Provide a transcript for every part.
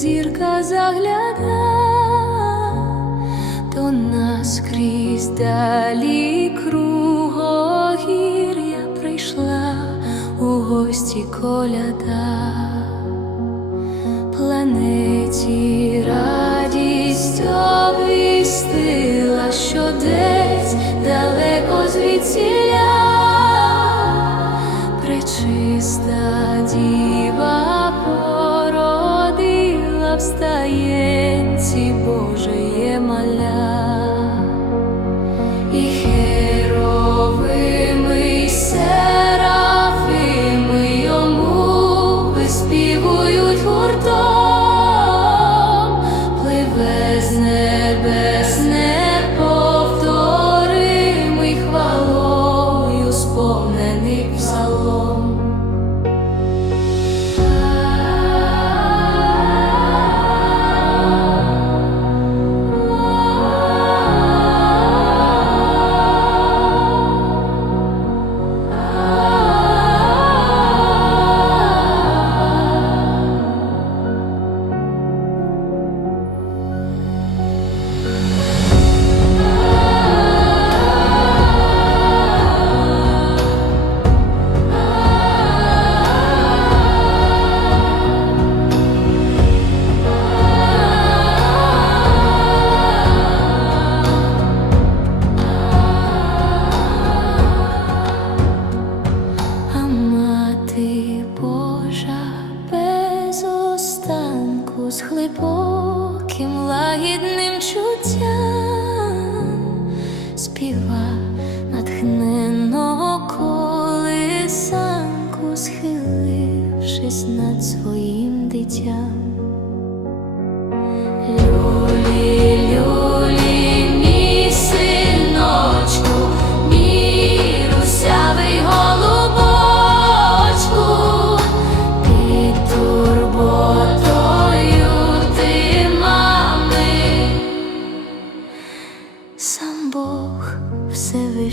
зірка загляда, то наскрізь далі кругогір'я прийшла у гості коляда, планеті радість обвістила, що десь далеко звідсіля пречиста діва породила в стаєнці Божеє маля. І херовими, серафими йому виспівують гуртом, пливе з хвалою сповнений псалом. З глибоким лагідним чуттям співа натхненно колисанку, схилившись над своїм дитям. Люлі,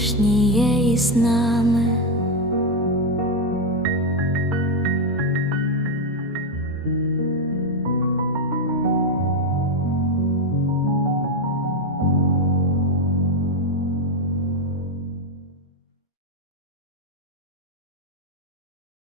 Всевишній є із нами.